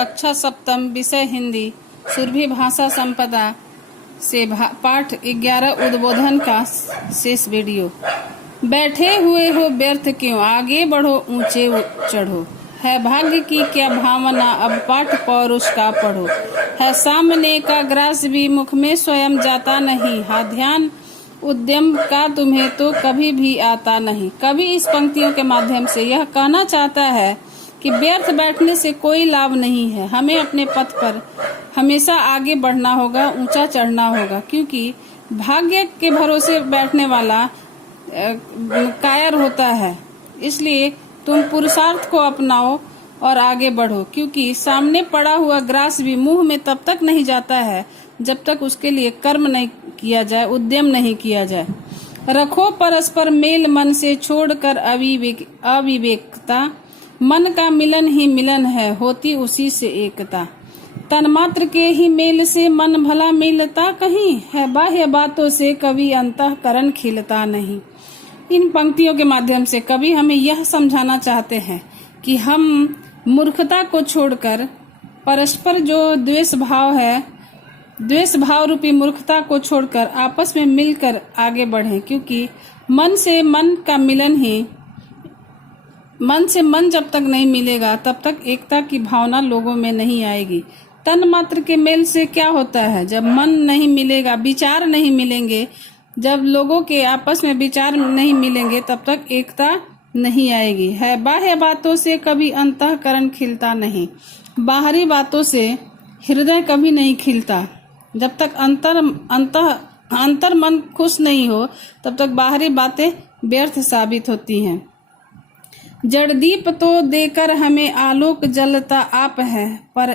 कक्षा सप्तम विषय हिंदी सुरभि भाषा संपदा से पाठ 11 उद्बोधन का शेष वीडियो। बैठे हुए हो व्यर्थ क्यों, आगे बढ़ो ऊंचे चढ़ो। है भाग्य की क्या भावना, अब पाठ पौरुष का पढ़ो। है सामने का ग्रास भी मुख में स्वयं जाता नहीं। हा ध्यान उद्यम का तुम्हें तो कभी भी आता नहीं। कवि इस पंक्तियों के माध्यम से यह कहना चाहता है कि व्यर्थ बैठने से कोई लाभ नहीं है। हमें अपने पथ पर हमेशा आगे बढ़ना होगा, ऊंचा चढ़ना होगा, क्योंकि भाग्य के भरोसे बैठने वाला कायर होता है। इसलिए तुम पुरुषार्थ को अपनाओ और आगे बढ़ो, क्योंकि सामने पड़ा हुआ ग्रास भी मुंह में तब तक नहीं जाता है जब तक उसके लिए कर्म नहीं किया जाए, उद्यम नहीं किया जाए। रखो परस्पर मेल मन से, छोड़कर अविवेकता। मन का मिलन ही मिलन है, होती उसी से एकता। तन्मात्र के ही मेल से मन भला मिलता कहीं, है बाह्य बातों से कभी अंतःकरण खिलता नहीं। इन पंक्तियों के माध्यम से कवि हमें यह समझाना चाहते हैं कि हम मूर्खता को छोड़कर परस्पर जो द्वेष भाव है, द्वेष भाव रूपी मूर्खता को छोड़कर आपस में मिलकर आगे बढ़ें, क्योंकि मन से मन का मिलन ही, मन से मन जब तक नहीं मिलेगा तब तक एकता की भावना लोगों में नहीं आएगी। तन मात्र के मेल से क्या होता है, जब मन नहीं मिलेगा, विचार नहीं मिलेंगे, जब लोगों के आपस में विचार नहीं मिलेंगे तब तक एकता नहीं आएगी। है बाह्य बातों से कभी अंतःकरण खिलता नहीं। बाहरी बातों से हृदय कभी नहीं खिलता। जब तक अंतर मन खुश नहीं हो तब तक बाहरी बातें व्यर्थ साबित होती हैं। जड़दीप तो देकर हमें आलोक जलता आप है, पर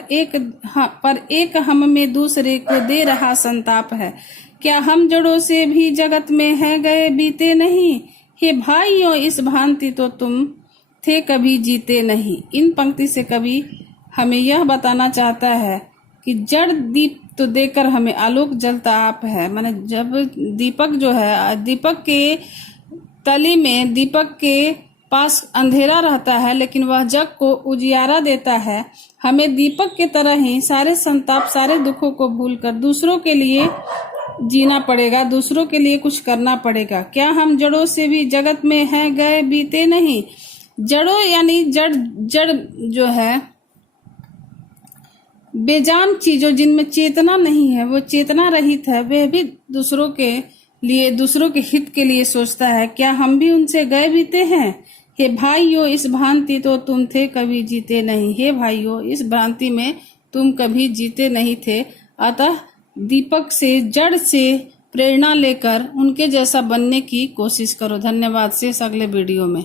एक हम में दूसरे को दे रहा संताप है। क्या हम जड़ों से भी जगत में है गए बीते नहीं। हे भाइयों इस भांति तो तुम थे कभी जीते नहीं। इन पंक्ति से कवि हमें यह बताना चाहता है कि जड़ दीप तो देकर हमें आलोक जलता आप है। माने जब दीपक जो है, दीपक के तली में, दीपक के पास अंधेरा रहता है, लेकिन वह जग को उजियारा देता है। हमें दीपक के तरह ही सारे संताप, सारे दुखों को भूलकर दूसरों के लिए जीना पड़ेगा, दूसरों के लिए कुछ करना पड़ेगा। क्या हम जड़ों से भी जगत में है गए बीते नहीं। जड़ों यानी जड़ जो है बेजान चीजों, जिनमें चेतना नहीं है, वो चेतना रहित है, वह भी दूसरों के लिए, दूसरों के हित के लिए सोचता है। क्या हम भी उनसे गए बीते हैं। हे भाइयों इस भ्रांति तो तुम थे कभी जीते नहीं। हे भाइयों इस भ्रांति में तुम कभी जीते नहीं थे। अतः दीपक से, जड़ से प्रेरणा लेकर उनके जैसा बनने की कोशिश करो। धन्यवाद। शेष अगले वीडियो में।